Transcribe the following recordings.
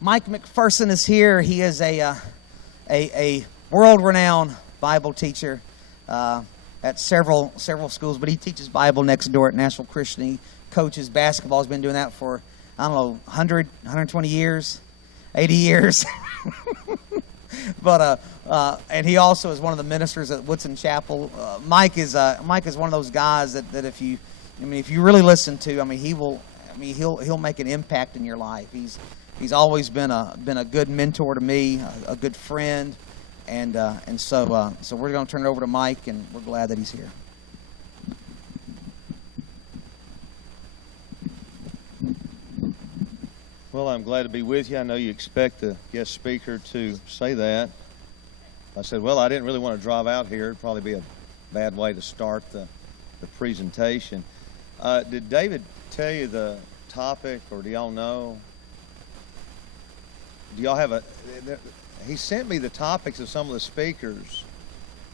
Mike McPhearson is here. He is a world-renowned Bible teacher at several schools, but he teaches Bible next door at Nashville Christian. He coaches basketball. He's been doing that for, 120 years, 80 years. But and he also is one of the ministers at Woodson Chapel. Mike is one of those guys that if you really listen to, he'll make an impact in your life. He's always been a good mentor to me, a good friend, and so we're going to turn it over to Mike, and we're glad that he's here. Well, I'm glad to be with you. I know you expect the guest speaker to say that. I said, well, I didn't really want to drive out here. It'd probably be a bad way to start the presentation. Did David tell you the topic, or do y'all know? Do y'all have he sent me the topics of some of the speakers.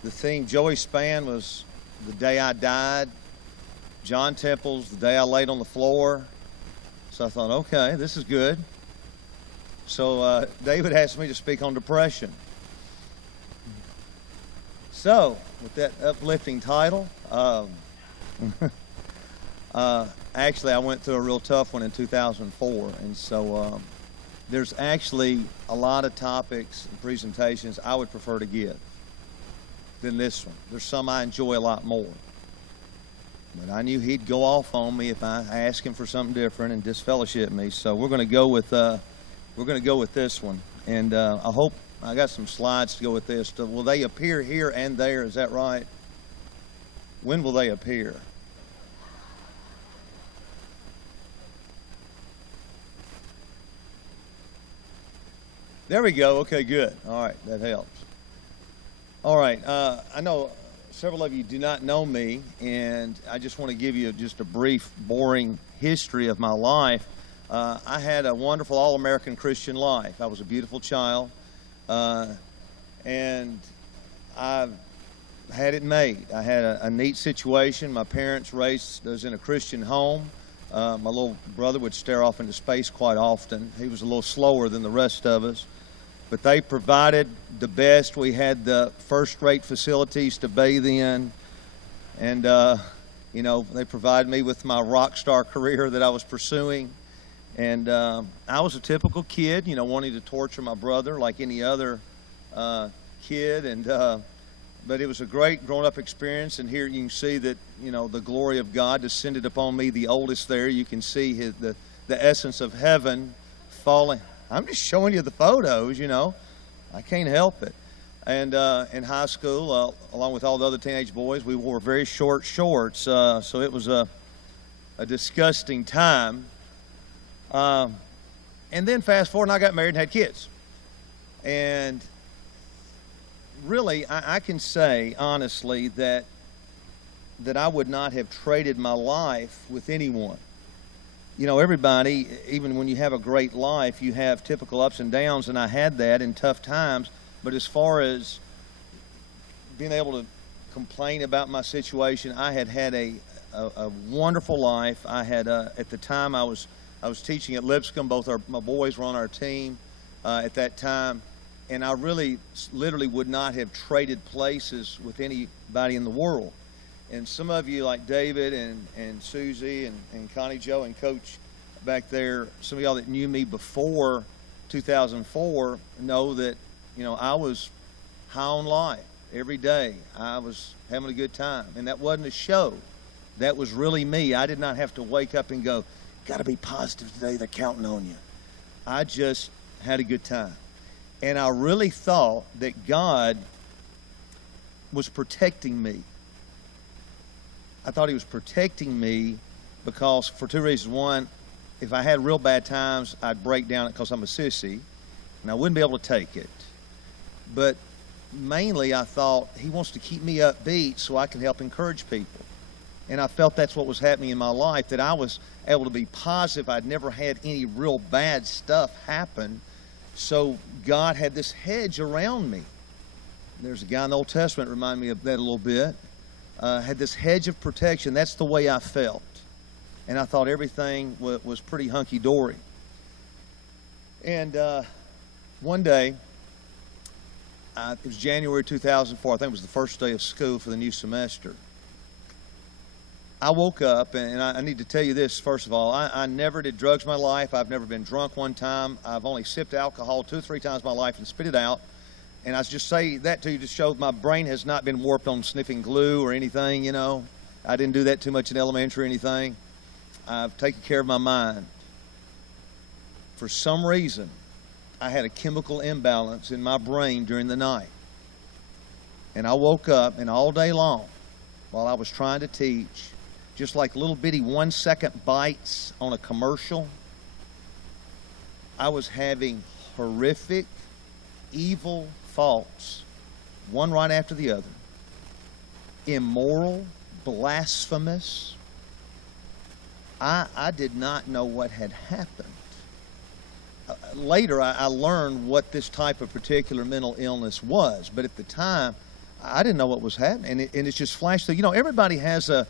The theme, Joey Spann was The Day I Died. John Temple's The Day I Laid on the Floor. So I thought, okay, this is good. So David asked me to speak on depression. So, with that uplifting title, actually I went through a real tough one in 2004, and so there's actually a lot of topics and presentations I would prefer to give than this one. There's some I enjoy a lot more. But I knew he'd go off on me if I asked him for something different and disfellowship me. So we're going to go with this one, and I hope I got some slides to go with this. Will they appear here and there? Is that right? When will they appear? There we go. Okay, good. All right, that helps. All right, I know several of you do not know me, and I just want to give you just a brief, boring history of my life. I had a wonderful all-American Christian life. I was a beautiful child, and I had it made. I had a neat situation. My parents raised us in a Christian home. My little brother would stare off into space quite often. He was a little slower than the rest of us. But they provided the best. We had the first-rate facilities to bathe in. And, they provided me with my rock star career that I was pursuing. And I was a typical kid, wanting to torture my brother like any other kid. And but it was a great grown-up experience. And here you can see that, the glory of God descended upon me, the oldest there. You can see the essence of heaven falling. I'm just showing you the photos, I can't help it. And in high school, along with all the other teenage boys, we wore very short shorts. So it was a disgusting time. And then fast forward, and I got married and had kids. And really, I can say honestly that I would not have traded my life with anyone. Everybody, even when you have a great life, you have typical ups and downs, and I had that in tough times. But as far as being able to complain about my situation, I had a wonderful life. I had at the time I was teaching at Lipscomb. Both my boys were on our team at that time, and I really, literally would not have traded places with anybody in the world. And some of you, like David and Susie and Connie Joe and Coach back there, some of y'all that knew me before 2004 know that, I was high on life every day. I was having a good time. And that wasn't a show. That was really me. I did not have to wake up and go, got to be positive today. They're counting on you. I just had a good time. And I really thought that God was protecting me. I thought he was protecting me because for two reasons. One, if I had real bad times, I'd break down because I'm a sissy, and I wouldn't be able to take it. But mainly, I thought he wants to keep me upbeat so I can help encourage people. And I felt that's what was happening in my life, that I was able to be positive. I'd never had any real bad stuff happen. So God had this hedge around me. There's a guy in the Old Testament that reminded me of that a little bit. Had this hedge of protection. That's the way I felt. And I thought everything was pretty hunky-dory. And one day, it was January 2004. I think it was the first day of school for the new semester. I woke up, and I need to tell you this, first of all. I never did drugs in my life. I've never been drunk one time. I've only sipped alcohol 2 or 3 times in my life and spit it out. And I just say that to you to show my brain has not been warped on sniffing glue or anything, you know. I didn't do that too much in elementary or anything. I've taken care of my mind. For some reason, I had a chemical imbalance in my brain during the night. And I woke up, and all day long, while I was trying to teach, just like little bitty 1-second bites on a commercial, I was having horrific, evil thoughts, one right after the other. Immoral, blasphemous. I did not know what had happened. Later, I learned what this type of particular mental illness was, but at the time, I didn't know what was happening, and it just flashed through. You know, everybody has a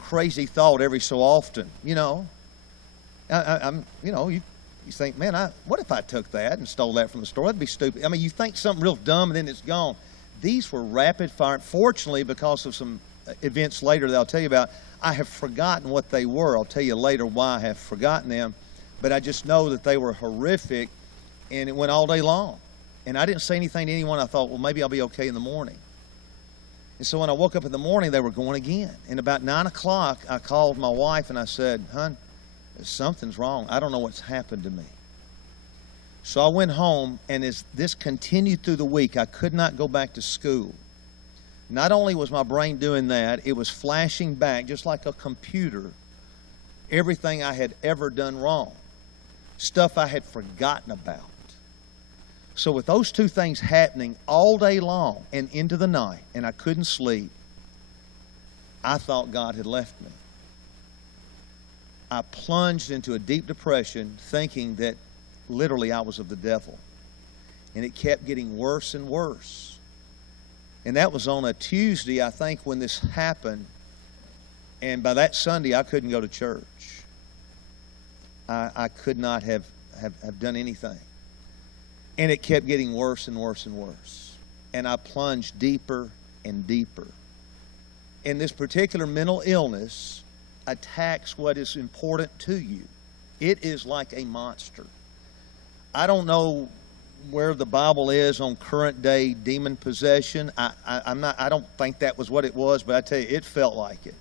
crazy thought every so often, you know. You think, man, what if I took that and stole that from the store? That'd be stupid. I mean, you think something real dumb and then it's gone. These were rapid fire. Fortunately, because of some events later that I'll tell you about, I have forgotten what they were. I'll tell you later why I have forgotten them. But I just know that they were horrific, and it went all day long. And I didn't say anything to anyone. I thought, well, maybe I'll be okay in the morning. And so when I woke up in the morning, they were going again. And about 9 o'clock, I called my wife and I said, hon, something's wrong. I don't know what's happened to me. So I went home, and as this continued through the week, I could not go back to school. Not only was my brain doing that, it was flashing back, just like a computer, everything I had ever done wrong, stuff I had forgotten about. So with those two things happening all day long and into the night, and I couldn't sleep, I thought God had left me. I plunged into a deep depression thinking that literally I was of the devil. And it kept getting worse and worse. And that was on a Tuesday, I think, when this happened. And by that Sunday, I couldn't go to church. I could not have done anything. And it kept getting worse and worse and worse. And I plunged deeper and deeper. And this particular mental illness attacks what is important to you. It is like a monster. I don't know where the Bible is on current day demon possession. I don't think that was what it was, but I tell you, it felt like it.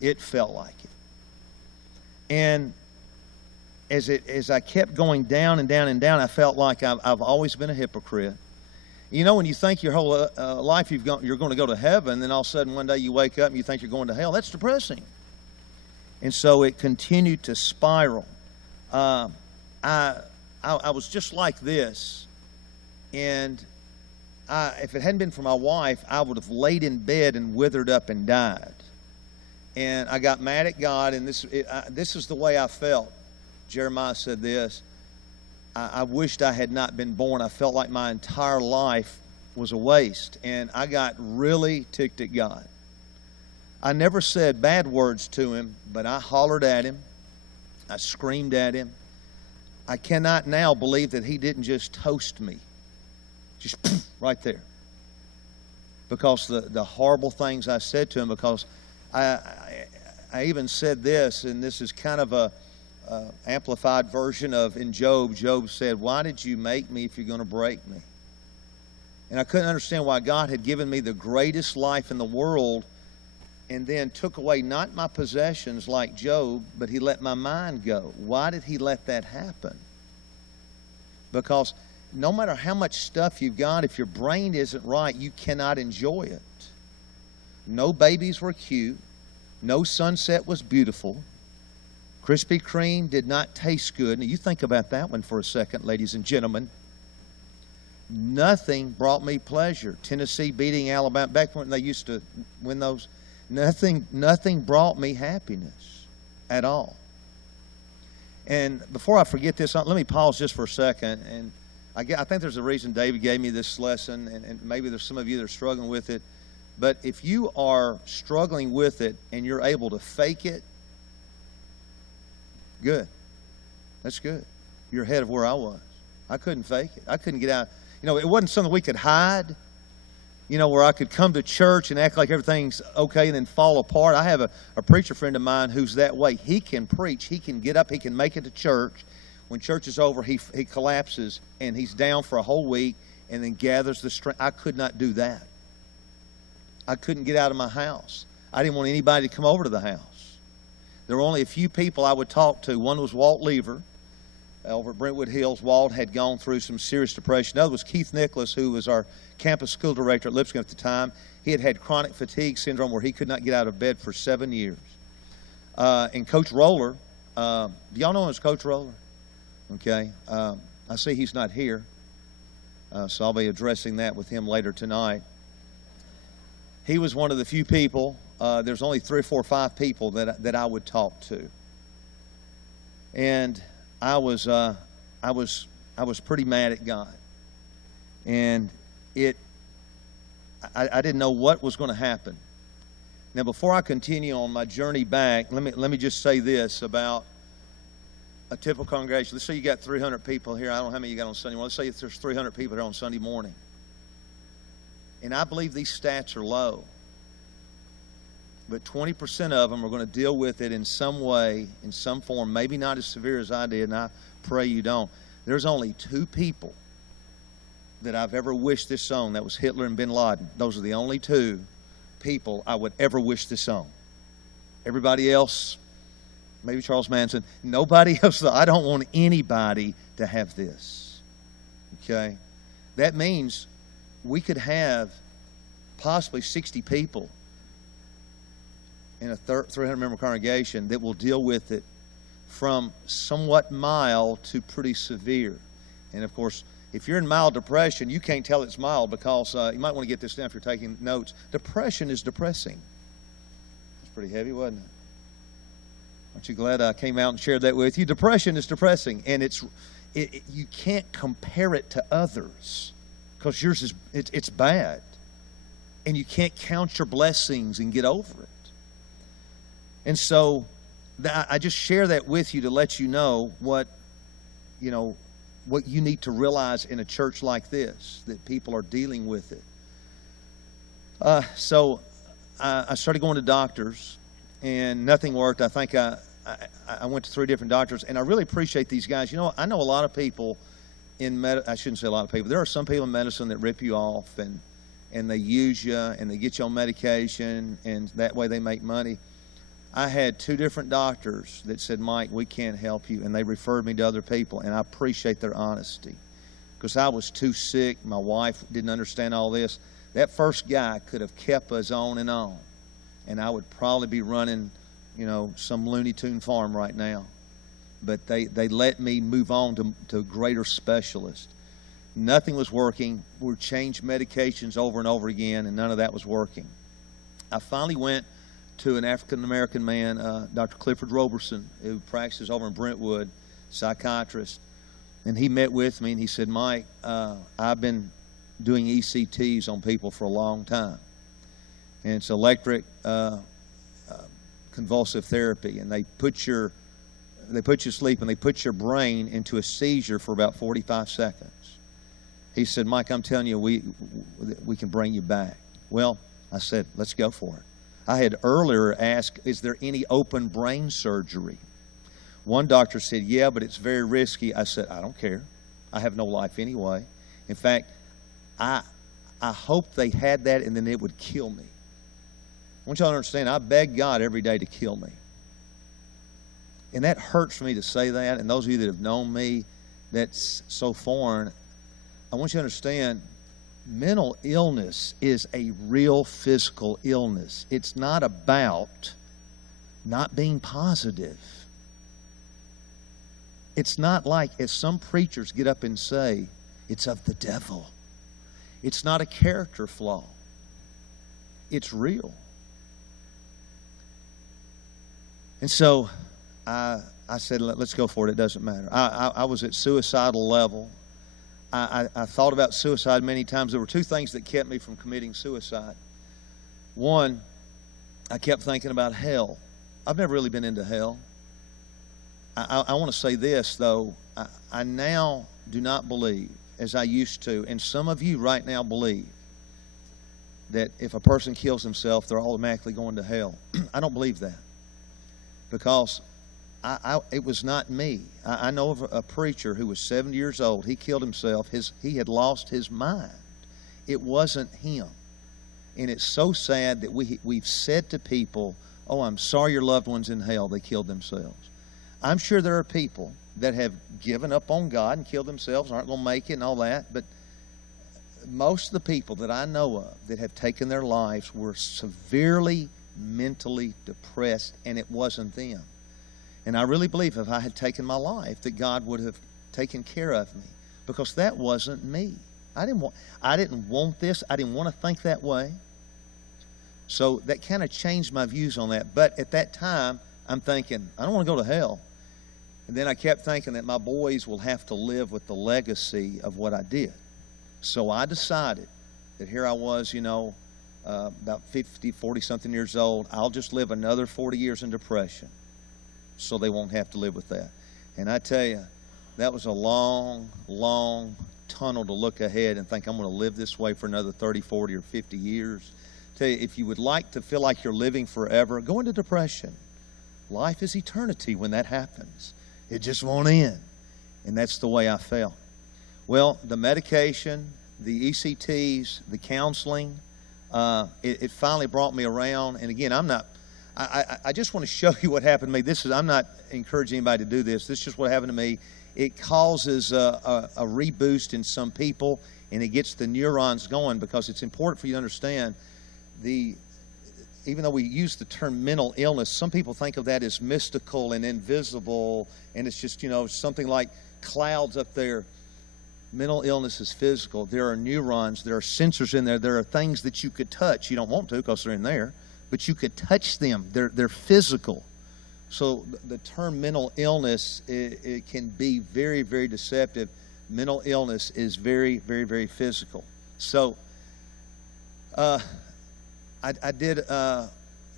It felt like it. And as I kept going down and down and down, I felt like I've always been a hypocrite. You know, when you think your whole life you're going to go to heaven, then all of a sudden one day you wake up and you think you're going to hell. That's depressing. And so it continued to spiral. I was just like this, and if it hadn't been for my wife, I would have laid in bed and withered up and died. And I got mad at God, and this is the way I felt. Jeremiah said this, I wished I had not been born. I felt like my entire life was a waste, and I got really ticked at God. I never said bad words to him, but I hollered at him. I screamed at him. I cannot now believe that he didn't just toast me. Just right there. Because the horrible things I said to him, because I even said this, and this is kind of a amplified version of in Job. Job said, why did you make me if you're going to break me? And I couldn't understand why God had given me the greatest life in the world and then took away not my possessions like Job, but he let my mind go. Why did he let that happen? Because no matter how much stuff you've got, if your brain isn't right, you cannot enjoy it. No babies were cute. No sunset was beautiful. Krispy Kreme did not taste good. Now you think about that one for a second, ladies and gentlemen. Nothing brought me pleasure. Tennessee beating Alabama, back when they used to win those, nothing brought me happiness at all. And before I forget this, let me pause just for a second. And I think there's a reason David gave me this lesson, and maybe there's some of you that are struggling with it. But if you are struggling with it and you're able to fake it, good. That's good. you're ahead of where I was. I couldn't fake it. I couldn't get out. It wasn't something we could hide, where I could come to church and act like everything's okay and then fall apart. I have a preacher friend of mine who's that way. He can preach. He can get up. He can make it to church. When church is over, he collapses, and he's down for a whole week and then gathers the strength. I could not do that. I couldn't get out of my house. I didn't want anybody to come over to the house. There were only a few people I would talk to. One was Walt Lever over at Brentwood Hills. Walt had gone through some serious depression. Another was Keith Nicholas, who was our campus school director at Lipscomb at the time. He had chronic fatigue syndrome where he could not get out of bed for 7 years. And Coach Roller, do y'all know him as Coach Roller? Okay. I see he's not here, so I'll be addressing that with him later tonight. He was one of the few people, there's only 3 or 4 or 5 people that I would talk to. And I was pretty mad at God. And I didn't know what was going to happen. Now, before I continue on my journey back, let me just say this about a typical congregation. Let's say you got 300 people here. I don't know how many you got on Sunday morning. Let's say if there's 300 people here on Sunday morning. And I believe these stats are low. But 20% of them are going to deal with it in some way, in some form, maybe not as severe as I did, and I pray you don't. There's only 2 people that I've ever wished this on. That was Hitler and Bin Laden. Those are the only 2 people I would ever wish this on. Everybody else, maybe Charles Manson, nobody else. I don't want anybody to have this. Okay? That means we could have possibly 60 people in a 300-member congregation that will deal with it from somewhat mild to pretty severe. And, of course, if you're in mild depression, you can't tell it's mild because you might want to get this down if you're taking notes. Depression is depressing. It's pretty heavy, wasn't it? Aren't you glad I came out and shared that with you? Depression is depressing, and you can't compare it to others because yours is it's bad. And you can't count your blessings and get over it. And so I just share that with you to let you know what you need to realize in a church like this, that people are dealing with it. So I started going to doctors, and nothing worked. I think I went to 3 different doctors, and I really appreciate these guys. I know a lot of people I shouldn't say a lot of people. There are some people in medicine that rip you off, and they use you, and they get you on medication, and that way they make money. I had 2 different doctors that said, Mike, we can't help you, and they referred me to other people, and I appreciate their honesty because I was too sick. My wife didn't understand all this. That first guy could have kept us on, and I would probably be running, some Looney Tune farm right now. But they let me move on to a greater specialist. Nothing was working. We changed medications over and over again, and none of that was working. I finally went to an African-American man, Dr. Clifford Roberson, who practices over in Brentwood, psychiatrist. And he met with me, and he said, Mike, I've been doing ECTs on people for a long time. And it's electric convulsive therapy, and they put you to sleep, and they put your brain into a seizure for about 45 seconds. He said, Mike, I'm telling you, we can bring you back. Well, I said, let's go for it. I had earlier asked, is there any open brain surgery? One doctor said, yeah, but it's very risky. I said, I don't care. I have no life anyway. In fact, I hope they had that and then it would kill me. I want y'all to understand, I beg God every day to kill me. And that hurts for me to say that. And those of you that have known me, that's so foreign. I want you to understand, mental illness is a real physical illness. It's not about not being positive. It's not like, as some preachers get up and say, it's of the devil. It's not a character flaw. It's real. And so I said, let's go for it. It doesn't matter. I was at suicidal level. I thought about suicide many times. There were 2 things that kept me from committing suicide. One, I kept thinking about hell. I've never really been into hell. I want to say this, though. I now do not believe, as I used to, and some of you right now believe, that if a person kills himself, they're automatically going to hell. I don't believe that, because it was not me. I know of a preacher who was 70 years old. He killed himself. He had lost his mind. It wasn't him. And it's so sad that we've said to people, oh, I'm sorry your loved one's in hell. They killed themselves. I'm sure there are people that have given up on God and killed themselves, aren't going to make it and all that. But most of the people that I know of that have taken their lives were severely mentally depressed, and it wasn't them. And I really believe if I had taken my life, that God would have taken care of me, because that wasn't me. I didn't want this. I didn't want to think that way. So that kind of changed my views on that. But at that time, I'm thinking, I don't want to go to hell. And then I kept thinking that my boys will have to live with the legacy of what I did. So I decided that here I was, about 50, 40-something years old. I'll just live another 40 years in depression so they won't have to live with that. And I tell you, that was a long, long tunnel to look ahead and think I'm going to live this way for another 30, 40, or 50 years. Tell you, if you would like to feel like you're living forever, go into depression. Life is eternity when that happens. It just won't end. And that's the way I felt. Well, the medication, the ECTs, the counseling, it finally brought me around. And again, I just want to show you what happened to me. I'm not encouraging anybody to do this. This is just what happened to me. It causes a reboost in some people, and it gets the neurons going, because it's important for you to understand even though we use the term mental illness, some people think of that as mystical and invisible, and it's just, something like clouds up there. Mental illness is physical. There are neurons, there are sensors in there, there are things that you could touch. You don't want to because they're in there, but you could touch them. They're physical. So the term mental illness, it can be very, very deceptive. Mental illness is very, very, very physical. So I did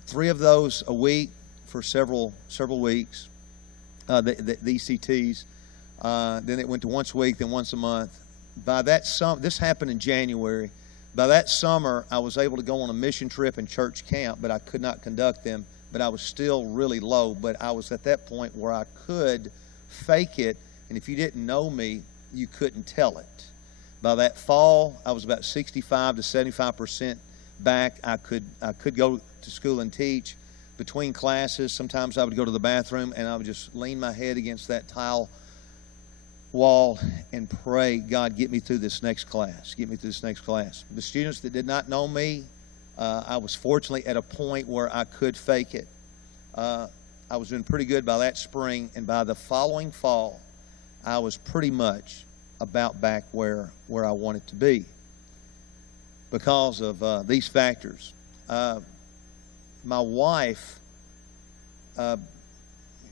3 of those a week for several weeks, the ECTs. Then it went to once a week, then once a month. By that this happened in January. By that summer, I was able to go on a mission trip and church camp, but I could not conduct them. But I was still really low. But I was at that point where I could fake it, and if you didn't know me, you couldn't tell it. By that fall, I was about 65 to 75% back. I could go to school and teach. Between classes, sometimes I would go to the bathroom, and I would just lean my head against that tile wall and pray, God, get me through this next class. Get me through this next class. The students that did not know me, I was fortunately at a point where I could fake it. I was doing pretty good by that spring, and by the following fall, I was pretty much about back where I wanted to be because of these factors. My wife,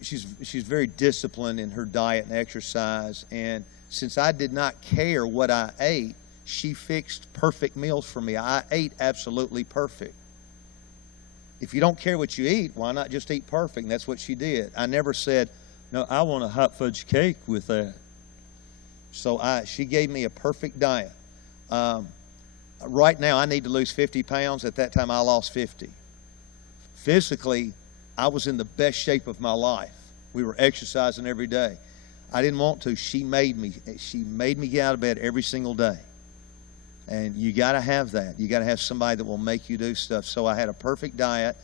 she's very disciplined in her diet and exercise, and since I did not care what I ate, she fixed perfect meals for me. I ate absolutely perfect. If you don't care what you eat, why not just eat perfect? And that's what she did. I never said, no, I want a hot fudge cake with that. So she gave me a perfect diet. Right now, I need to lose 50 pounds. At that time, I lost 50. Physically, I was in the best shape of my life. We were exercising every day. I didn't want to. She made me get out of bed every single day. And you got to have that. You got to have somebody that will make you do stuff. So I had a perfect diet,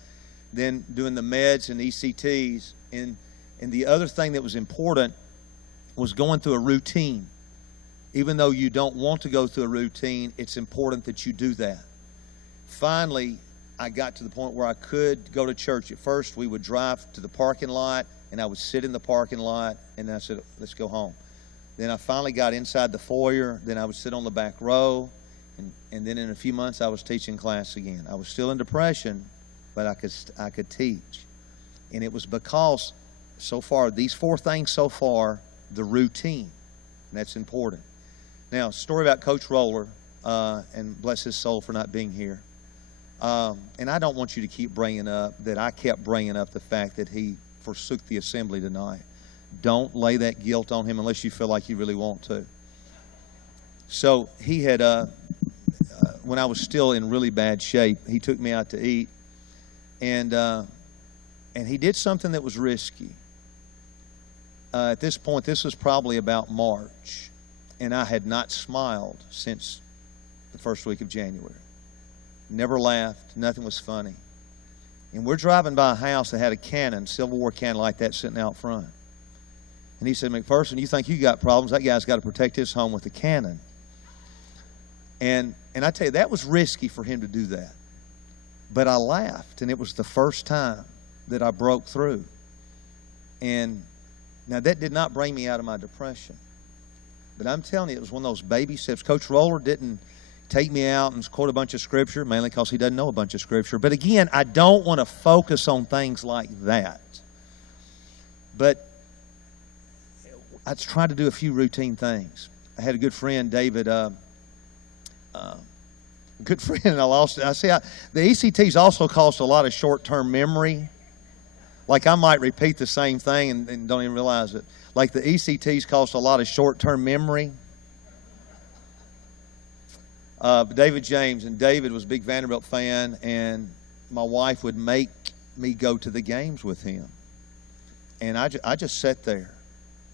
then doing the meds and ECTs. And the other thing that was important was going through a routine. Even though you don't want to go through a routine, it's important that you do that. Finally, I got to the point where I could go to church. At first, we would drive to the parking lot, and I would sit in the parking lot, and I said, let's go home. Then I finally got inside the foyer. Then I would sit on the back row, and then in a few months, I was teaching class again. I was still in depression, but I could teach. And it was because, so far, these 4 things so far, the routine, and that's important. Now, story about Coach Roller, and bless his soul for not being here. And I don't want you to keep bringing up that I kept bringing up the fact that he forsook the assembly tonight. Don't lay that guilt on him unless you feel like you really want to. So he had, when I was still in really bad shape, he took me out to eat, and he did something that was risky. At this point, this was probably about March, and I had not smiled since the first week of January. Never laughed. Nothing was funny. And we're driving by a house that had a cannon, Civil War cannon like that, sitting out front. And he said, "McPhearson, you think you got problems? That guy's got to protect his home with a cannon." And I tell you, that was risky for him to do that. But I laughed, and it was the first time that I broke through. And now, that did not bring me out of my depression. But I'm telling you, it was one of those baby steps. Coach Roller didn't take me out and quote a bunch of Scripture, mainly because he doesn't know a bunch of Scripture. But again, I don't want to focus on things like that. But I tried to do a few routine things. I had a good friend, David, good friend, and I lost it. The ECTs also cost a lot of short-term memory. Like I might repeat the same thing and don't even realize it. Like the ECTs cost a lot of short-term memory. David James, and David was a big Vanderbilt fan, and my wife would make me go to the games with him. And I just sat there,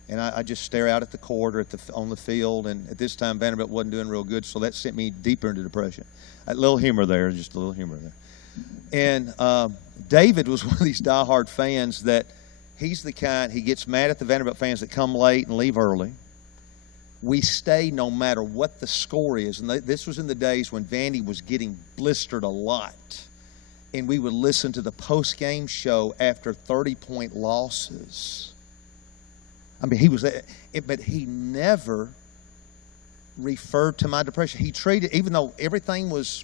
and I just stare out at the court or on the field. And at this time, Vanderbilt wasn't doing real good, so that sent me deeper into depression. A little humor there, just a little humor there. And David was one of these diehard fans that he's the kind, he gets mad at the Vanderbilt fans that come late and leave early. We stay no matter what the score is. And this was in the days when Vandy was getting blistered a lot. And we would listen to the post-game show after 30-point losses. I mean, but he never referred to my depression. He treated, even though everything was,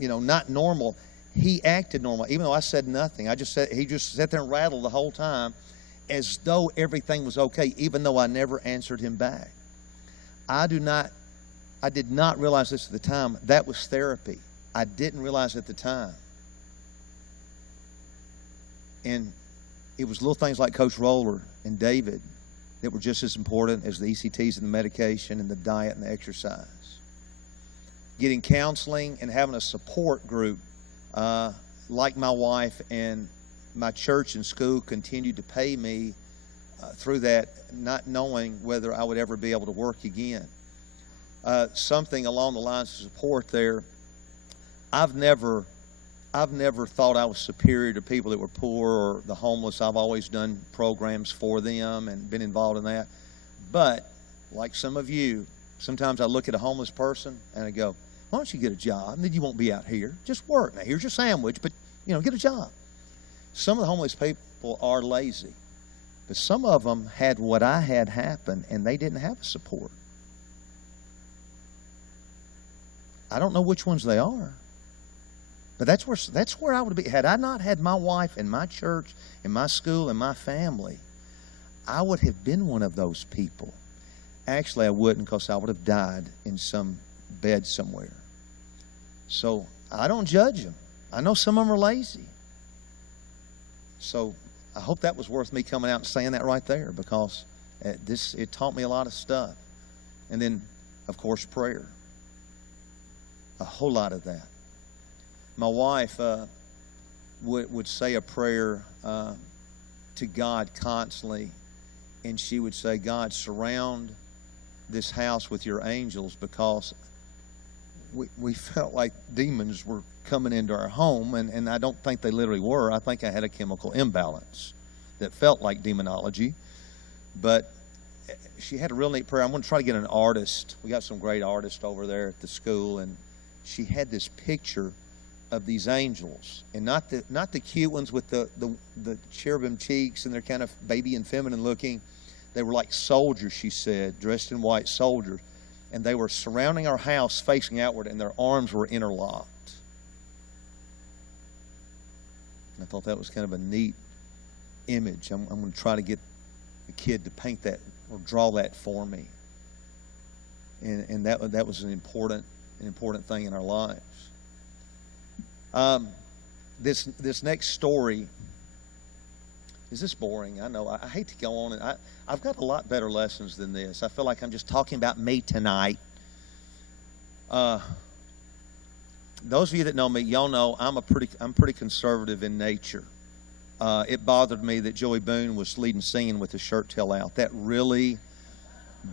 not normal, he acted normal, even though I said nothing. He just sat there and rattled the whole time as though everything was okay, even though I never answered him back. I did not realize this at the time. That was therapy. I didn't realize at the time. And it was little things like Coach Roller and David that were just as important as the ECTs and the medication and the diet and the exercise. Getting counseling and having a support group like my wife and my church and school continued to pay me through that, not knowing whether I would ever be able to work again. Something along the lines of support there, I've never thought I was superior to people that were poor or the homeless. I've always done programs for them and been involved in that. But like some of you, sometimes I look at a homeless person and I go, "Why don't you get a job? And then you won't be out here. Just work. Now, here's your sandwich, but, get a job." Some of the homeless people are lazy. But some of them had what I had happen, and they didn't have a support. I don't know which ones they are. But that's where I would be. Had I not had my wife and my church and my school and my family, I would have been one of those people. Actually, I wouldn't, because I would have died in some bed somewhere. So I don't judge them. I know some of them are lazy. So I hope that was worth me coming out and saying that right there, because it taught me a lot of stuff. And then, of course, prayer. A whole lot of that. My wife would say a prayer to God constantly, and she would say, "God, surround this house with your angels," because we felt like demons were coming into our home, and I don't think they literally were. I think I had a chemical imbalance that felt like demonology. But she had a real neat prayer. I'm going to try to get an artist. We got some great artists over there at the school, and she had this picture of these angels, and not the cute ones with the cherubim cheeks, and they're kind of baby and feminine looking. They were like soldiers, she said, dressed in white soldiers. And they were surrounding our house facing outward, and their arms were interlocked. I thought that was kind of a neat image. I'm going to try to get the kid to paint that or draw that for me. And that was an important thing in our lives. This next story Is this boring? I know. I hate to go on. And I've got a lot better lessons than this. I feel like I'm just talking about me tonight. Those of you that know me, y'all know I'm pretty conservative in nature. It bothered me that Joey Boone was leading singing with his shirt tail out. That really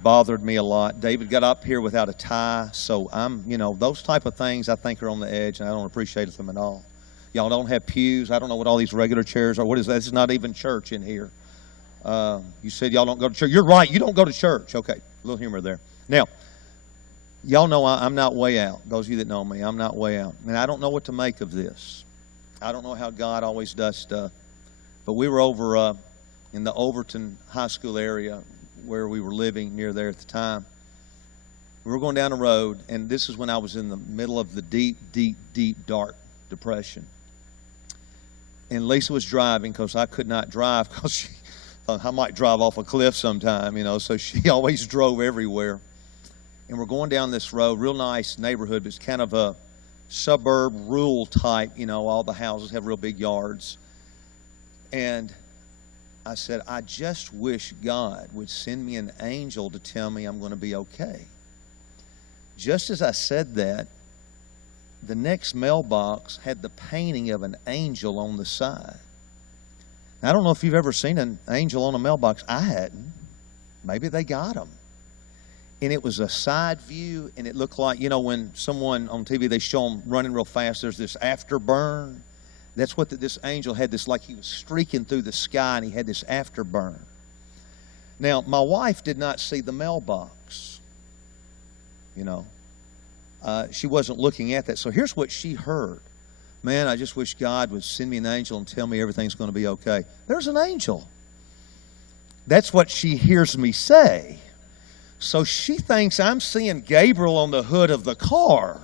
bothered me a lot. David got up here without a tie, so those type of things I think are on the edge, and I don't appreciate them at all. Y'all don't have pews. I don't know what all these regular chairs are. What is that? This is not even church in here. You said y'all don't go to church. You're right. You don't go to church. Okay, a little humor there. Now, y'all know I'm not way out. Those of you that know me, I'm not way out. And I don't know what to make of this. I don't know how God always does stuff. But we were over in the Overton High School area where we were living near there at the time. We were going down the road, and this is when I was in the middle of the deep, deep, deep, dark depression. And Lisa was driving because I could not drive because she thought I might drive off a cliff sometime, so she always drove everywhere. And we're going down this road, real nice neighborhood, but it's kind of a suburb, rural type, all the houses have real big yards. And I said, I just wish God would send me an angel to tell me I'm going to be okay. Just as I said that, the next mailbox had the painting of an angel on the side. Now, I don't know if you've ever seen an angel on a mailbox. I hadn't. Maybe they got them. And it was a side view, and it looked like, when someone on TV, they show them running real fast, there's this afterburn. That's what this angel had, this like he was streaking through the sky, and he had this afterburn. Now, my wife did not see the mailbox. She wasn't looking at that. So here's what she heard. Man, I just wish God would send me an angel and tell me everything's going to be okay. There's an angel. That's what she hears me say. So she thinks I'm seeing Gabriel on the hood of the car.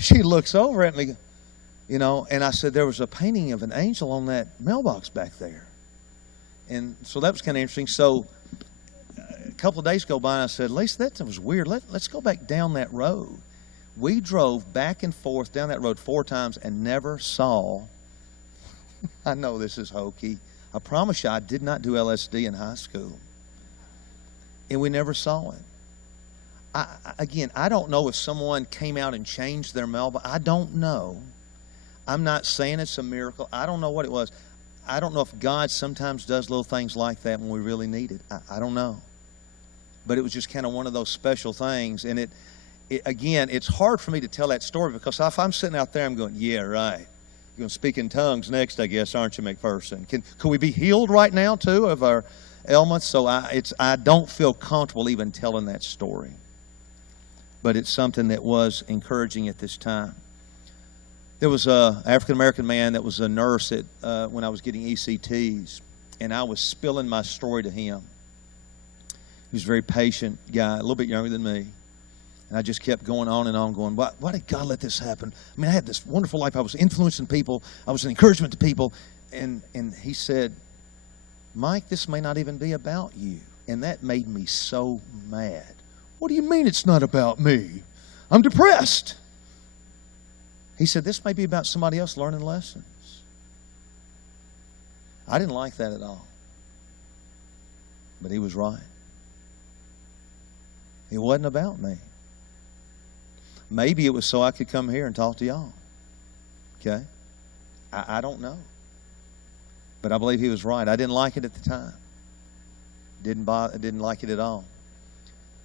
She looks over at me, and I said, there was a painting of an angel on that mailbox back there. And so that was kind of interesting. So a couple of days go by, and I said, Lisa, that was weird. Let's go back down that road. We drove back and forth down that road 4 times and never saw, I know this is hokey. I promise you I did not do LSD in high school. And we never saw it. I don't know if someone came out and changed their mailbox. I don't know. I'm not saying it's a miracle. I don't know what it was. I don't know if God sometimes does little things like that when we really need it. I don't know. But it was just kind of one of those special things. And again, it's hard for me to tell that story because if I'm sitting out there, I'm going, yeah, right. You're going to speak in tongues next, I guess, aren't you, McPhearson? Can we be healed right now, too, of our ailments? So I don't feel comfortable even telling that story. But it's something that was encouraging at this time. There was an African-American man that was a nurse when I was getting ECTs, and I was spilling my story to him. He was a very patient guy, a little bit younger than me. And I just kept going on and on, going, why did God let this happen? I mean, I had this wonderful life. I was influencing people. I was an encouragement to people. And he said, Mike, this may not even be about you. And that made me so mad. What do you mean it's not about me? I'm depressed. He said, this may be about somebody else learning lessons. I didn't like that at all. But he was right. It wasn't about me. Maybe it was so I could come here and talk to y'all. Okay? I don't know. But I believe he was right. I didn't like it at the time. Didn't like it at all.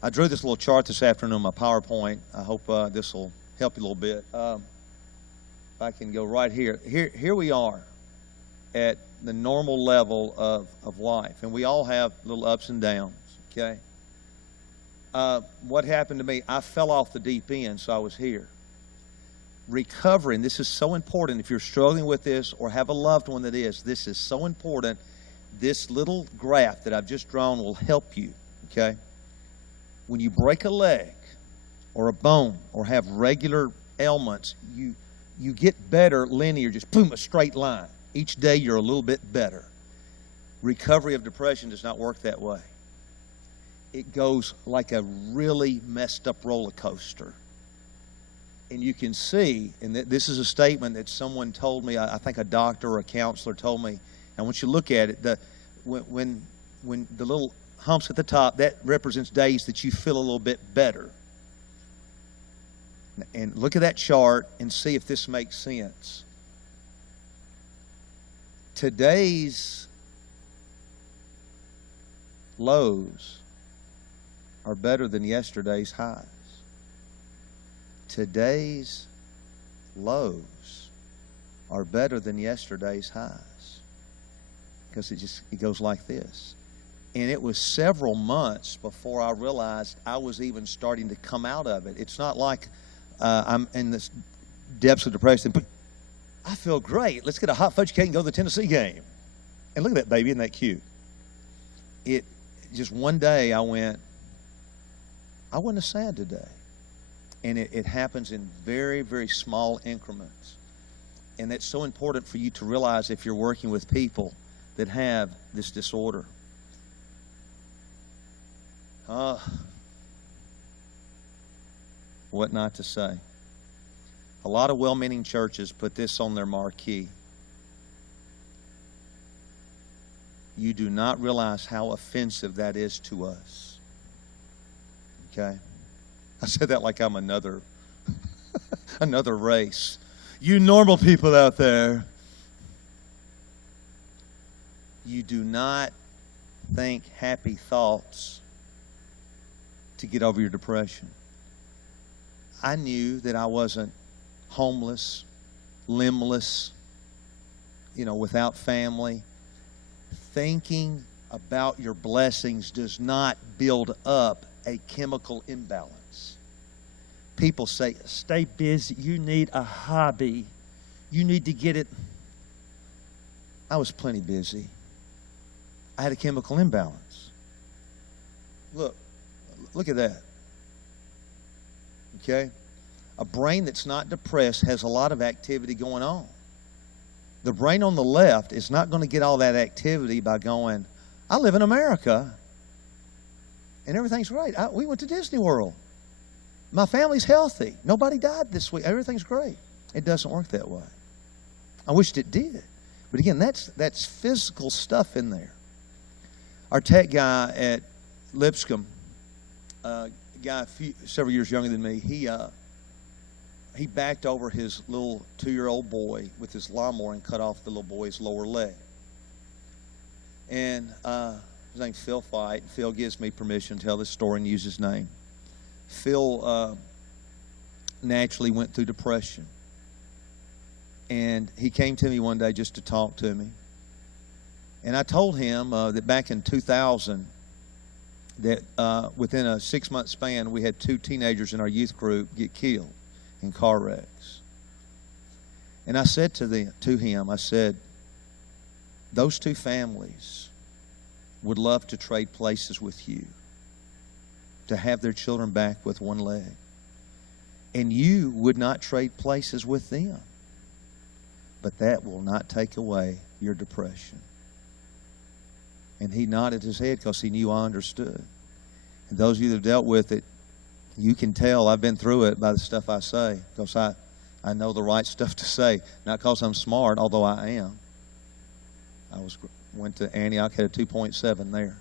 I drew this little chart this afternoon on my PowerPoint. I hope this will help you a little bit. If I can go right here. Here we are at the normal level of life. And we all have little ups and downs. Okay? What happened to me, I fell off the deep end, so I was here. Recovering, this is so important. If you're struggling with this or have a loved one that is, this is so important. This little graph that I've just drawn will help you, okay? When you break a leg or a bone or have regular ailments, you get better linear, just boom, a straight line. Each day you're a little bit better. Recovery of depression does not work that way. It goes like a really messed up roller coaster. And you can see, and this is a statement that someone told me, I think a doctor or a counselor told me, I want you to look at it. When the little humps at the top, that represents days that you feel a little bit better. And look at that chart and see if this makes sense. Today's lows are better than yesterday's highs. Today's lows are better than yesterday's highs. Because it goes like this. And it was several months before I realized I was even starting to come out of it. It's not like I'm in this depths of depression, but I feel great. Let's get a hot fudge cake and go to the Tennessee game. And look at that baby, isn't that cute? Just one day I wasn't as sad today. And it happens in very, very small increments. And that's so important for you to realize if you're working with people that have this disorder. What not to say. A lot of well-meaning churches put this on their marquee. You do not realize how offensive that is to us. Okay? I said that like I'm another race. You normal people out there. You do not think happy thoughts to get over your depression. I knew that I wasn't homeless, limbless, without family. Thinking about your blessings does not build up a chemical imbalance. People say, stay busy. You need a hobby. You need to get it. I was plenty busy. I had a chemical imbalance. Look at that. Okay? A brain that's not depressed has a lot of activity going on. The brain on the left is not going to get all that activity by going, I live in America and everything's great. We went to Disney World. My family's healthy. Nobody died this week. Everything's great. It doesn't work that way. I wished it did. But again, that's physical stuff in there. Our tech guy at Lipscomb, a guy several years younger than me, he backed over his little 2-year-old boy with his lawnmower and cut off the little boy's lower leg. And his name's Phil Fight. Phil gives me permission to tell this story and use his name. Phil naturally went through depression. And he came to me one day just to talk to me. And I told him that back in 2000, that within a 6-month span, we had 2 teenagers in our youth group get killed in car wrecks. And I said to him, I said, those 2 families would love to trade places with you, to have their children back with one leg. And you would not trade places with them. But that will not take away your depression. And he nodded his head because he knew I understood. And those of you that have dealt with it, you can tell I've been through it by the stuff I say, because I know the right stuff to say. Not because I'm smart, although I am. Went to Antioch, had a 2.7 there.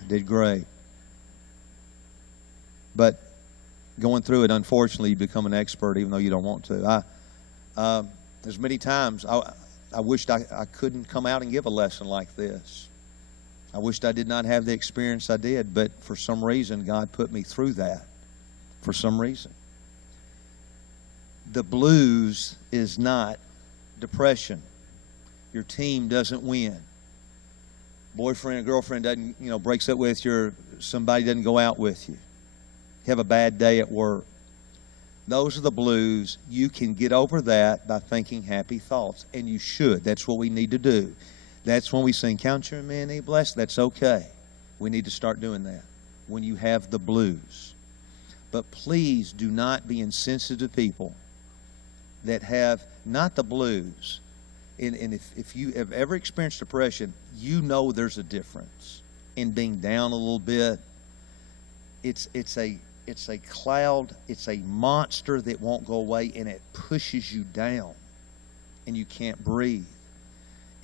I did great. But going through it, unfortunately, you become an expert even though you don't want to. There's many times I wished I couldn't come out and give a lesson like this. I wished I did not have the experience I did, but for some reason, God put me through that. For some reason. The blues is not depression. Your team doesn't win. Boyfriend or girlfriend doesn't, breaks up with you, or somebody doesn't go out with you. You have a bad day at work. Those are the blues. You can get over that by thinking happy thoughts, and you should. That's what we need to do. That's when we sing, count your many blessings. That's okay. We need to start doing that when you have the blues. But please do not be insensitive to people that have not the blues. And if you have ever experienced depression, you know there's a difference in being down a little bit. It's a cloud, it's a monster that won't go away, and it pushes you down, and you can't breathe.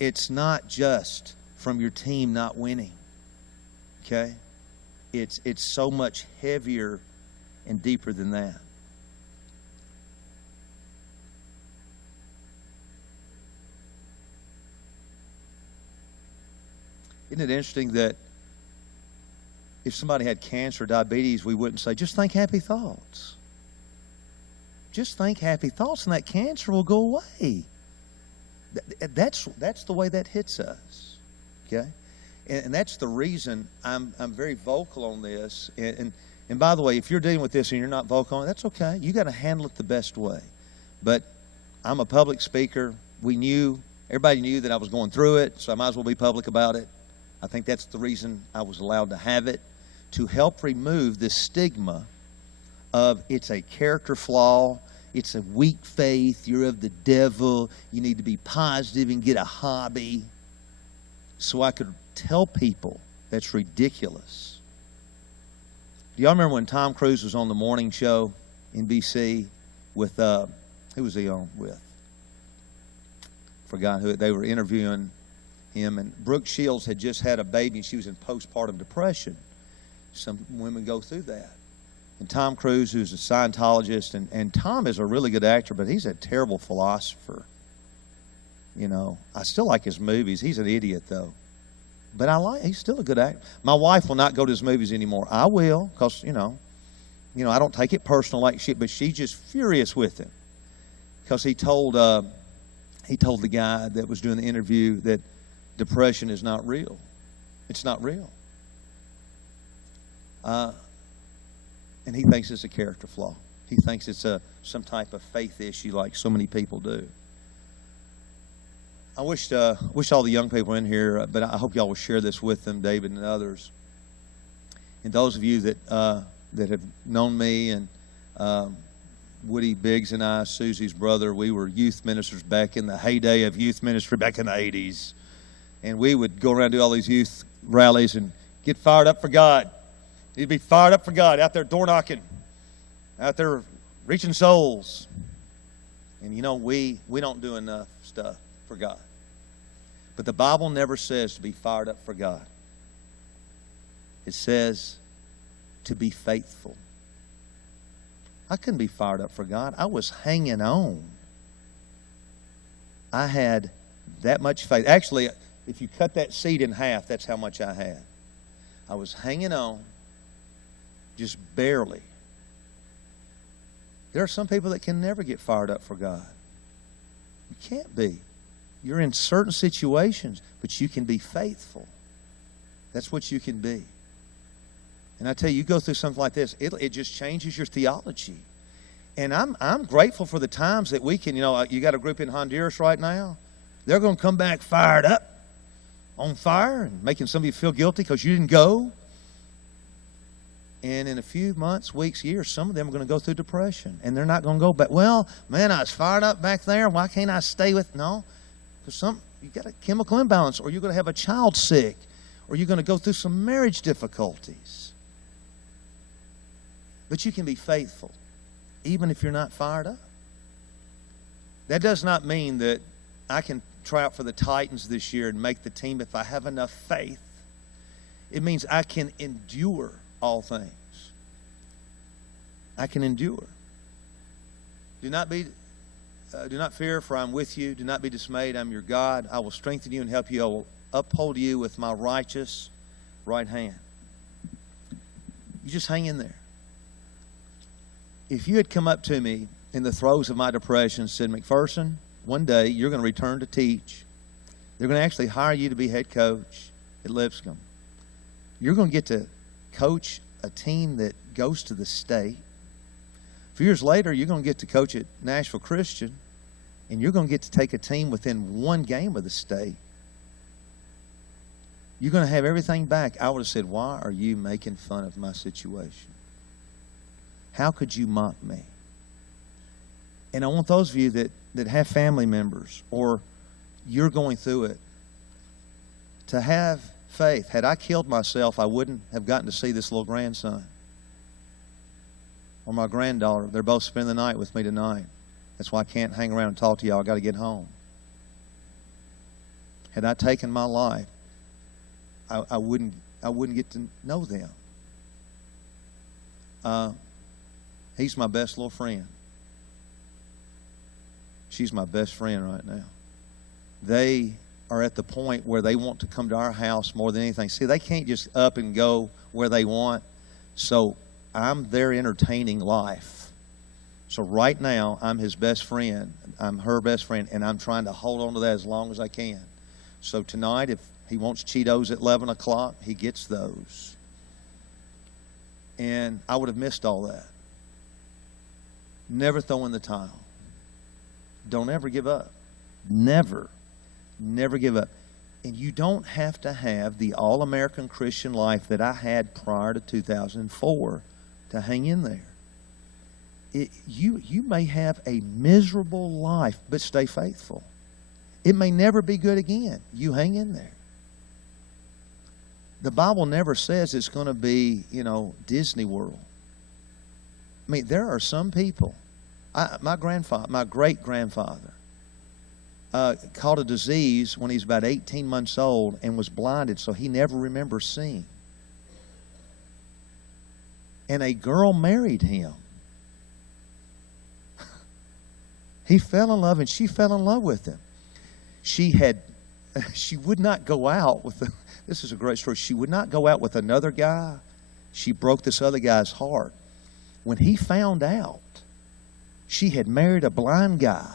it's not just from your team not winning. Okay? It's so much heavier and deeper than that. Isn't it interesting that if somebody had cancer or diabetes, we wouldn't say, just think happy thoughts. Just think happy thoughts and that cancer will go away. That's the way that hits us. Okay? And that's the reason I'm very vocal on this. And by the way, if you're dealing with this and you're not vocal on it, that's okay. You got to handle it the best way. But I'm a public speaker. Everybody knew that I was going through it, so I might as well be public about it. I think that's the reason I was allowed to have it, to help remove this stigma of it's a character flaw, it's a weak faith, you're of the devil, you need to be positive and get a hobby. So I could tell people that's ridiculous. Do y'all remember when Tom Cruise was on the morning show in BC with, who was he on with? Forgot who. They were interviewing him, and Brooke Shields had just had a baby and she was in postpartum depression. Some women go through that. And Tom Cruise, who's a Scientologist, and Tom is a really good actor, but he's a terrible philosopher. You know, I still like his movies. He's an idiot, though. But he's still a good actor. My wife will not go to his movies anymore. I will, because, you know, I don't take it personal like shit, but she's just furious with him. Because he told the guy that was doing the interview that depression is not real. It's not real. And he thinks it's a character flaw. He thinks it's some type of faith issue like so many people do. I wish all the young people in here, but I hope y'all will share this with them, David and others. And those of you that have known me, and Woody Biggs and I, Susie's brother, we were youth ministers back in the heyday of youth ministry back in the 80s. And we would go around and do all these youth rallies and get fired up for God. You'd be fired up for God, out there door knocking, out there reaching souls. And you know, we don't do enough stuff for God. But the Bible never says to be fired up for God. It says to be faithful. I couldn't be fired up for God. I was hanging on. I had that much faith. Actually, if you cut that seed in half, that's how much I had. I was hanging on, just barely. There are some people that can never get fired up for God. You can't be. You're in certain situations, but you can be faithful. That's what you can be. And I tell you, you go through something like this, it just changes your theology. And I'm grateful for the times that we can, you got a group in Honduras right now. They're going to come back fired up, on fire, and making somebody feel guilty because you didn't go. And in a few months, weeks, years, some of them are going to go through depression. And they're not going to go back. Well, man, I was fired up back there. Why can't I stay with... No, because you got a chemical imbalance, or you're going to have a child sick, or you're going to go through some marriage difficulties. But you can be faithful, even if you're not fired up. That does not mean that I can try out for the Titans this year and make the team if I have enough faith. It means I can endure all things. I can endure. Do not fear, for I'm with you. Do not be dismayed. I'm your God. I will strengthen you and help you. I will uphold you with my righteous right hand. You just hang in there. If you had come up to me in the throes of my depression and said, McPhearson, one day you're going to return to teach. They're going to actually hire you to be head coach at Lipscomb. You're going to get to coach a team that goes to the state. A few years later, you're going to get to coach at Nashville Christian, and you're going to get to take a team within one game of the state. You're going to have everything back. I would have said, why are you making fun of my situation? How could you mock me? And I want those of you that have family members, or you're going through it, to have faith. Had I killed myself, I wouldn't have gotten to see this little grandson or my granddaughter. They're both spending the night with me tonight. That's why I can't hang around and talk to y'all. I got to get home. Had I taken my life, I wouldn't get to know them. He's my best little friend. She's my best friend right now. They are at the point where they want to come to our house more than anything. See, they can't just up and go where they want. So I'm their entertaining life. So right now, I'm his best friend. I'm her best friend, and I'm trying to hold on to that as long as I can. So tonight, if he wants Cheetos at 11 o'clock, he gets those. And I would have missed all that. Never throw in the towel. Don't ever give up. Never give up. And you don't have to have the all-American Christian life that I had prior to 2004 to hang in there. You may have a miserable life, but stay faithful. It may never be good again. You hang in there. The Bible never says it's going to be, Disney World. I mean, there are some people. My great-grandfather caught a disease when he was about 18 months old and was blinded, so he never remembers seeing. And a girl married him. He fell in love, and she fell in love with him. She would not go out with this is a great story. She would not go out with another guy. She broke this other guy's heart. When he found out she had married a blind guy,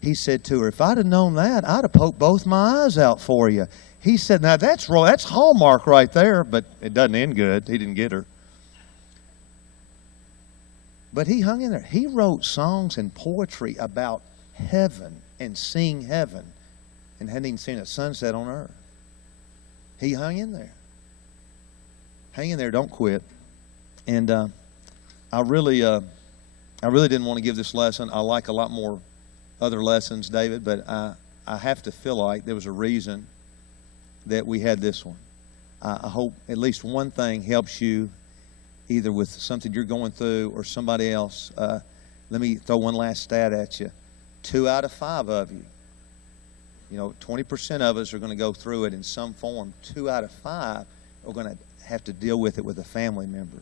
he said to her, "If I'd have known that, I'd have poked both my eyes out for you." He said, "Now that's Hallmark right there," but it doesn't end good. He didn't get her. But he hung in there. He wrote songs and poetry about heaven and seeing heaven, and hadn't even seen a sunset on earth. He hung in there. Hang in there. Don't quit. And I really didn't want to give this lesson. I like a lot more other lessons, David, but I have to feel like there was a reason that we had this one. I hope at least one thing helps you, either with something you're going through or somebody else. Let me throw one last stat at you. 2 out of 5 of you, 20% of us are going to go through it in some form. 2 out of 5 are going to have to deal with it with a family member.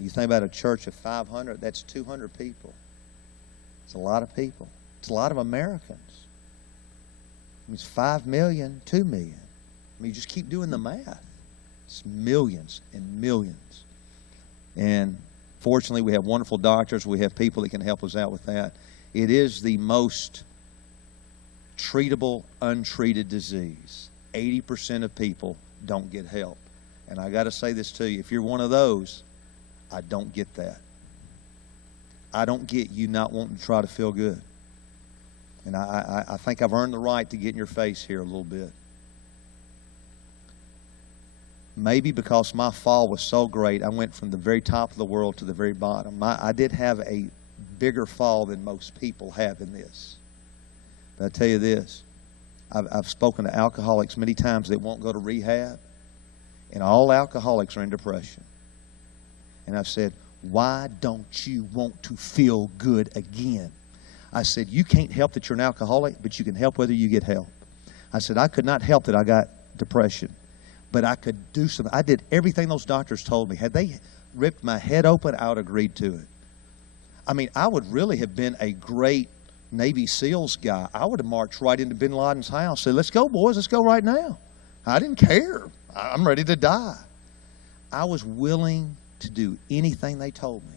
You think about a church of 500, that's 200 people. It's a lot of people. It's a lot of Americans. It's 5 million, 2 million. You just keep doing the math. It's millions and millions. And fortunately, we have wonderful doctors. We have people that can help us out with that. It is the most treatable, untreated disease. 80% of people don't get help. And I got to say this to you. If you're one of those, I don't get that. I don't get you not wanting to try to feel good. And I think I've earned the right to get in your face here a little bit. Maybe because my fall was so great, I went from the very top of the world to the very bottom. I did have a bigger fall than most people have in this. But I tell you this, I've spoken to alcoholics many times that won't go to rehab, and all alcoholics are in depression. And I've said, why don't you want to feel good again? I said, you can't help that you're an alcoholic, but you can help whether you get help. I said, I could not help that I got depression, but I could do something. I did everything those doctors told me. Had they ripped my head open, I would have agreed to it. I mean, I would really have been a great Navy SEALs guy. I would have marched right into bin Laden's house, said, let's go, boys, let's go right now. I didn't care. I'm ready to die. I was willing to do anything they told me.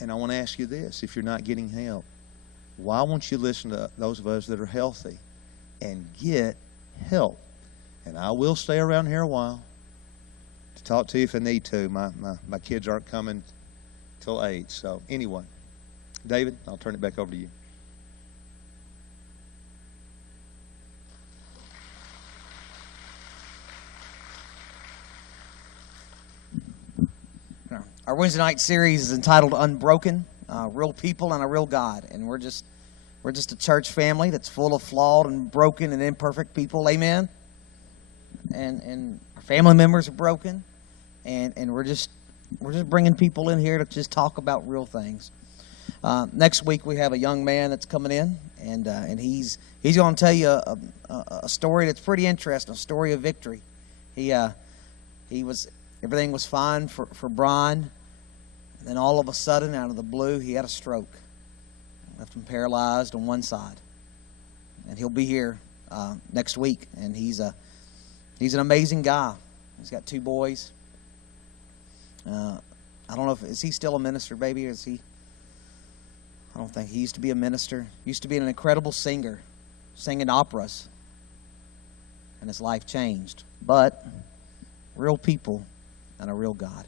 And I want to ask you this, if you're not getting help, why won't you listen to those of us that are healthy and get help? And I will stay around here a while to talk to you if I need to. My kids aren't coming till 8. So anyway, David, I'll turn it back over to you. Our Wednesday night series is entitled Unbroken, Real People and a Real God. And we're just a church family that's full of flawed and broken and imperfect people. Amen. And our family members are broken. And we're just bringing people in here to just talk about real things. Next week we have a young man that's coming in, and he's going to tell you a story that's pretty interesting, a story of victory. Everything was fine for Brian, and then all of a sudden, out of the blue, he had a stroke, left him paralyzed on one side, and he'll be here next week. And he's an amazing guy. He's got 2 boys. I don't know is he still a minister, baby, or is he? I don't think he used to be a minister. Used to be an incredible singer, singing operas, and his life changed. But real people and a real God.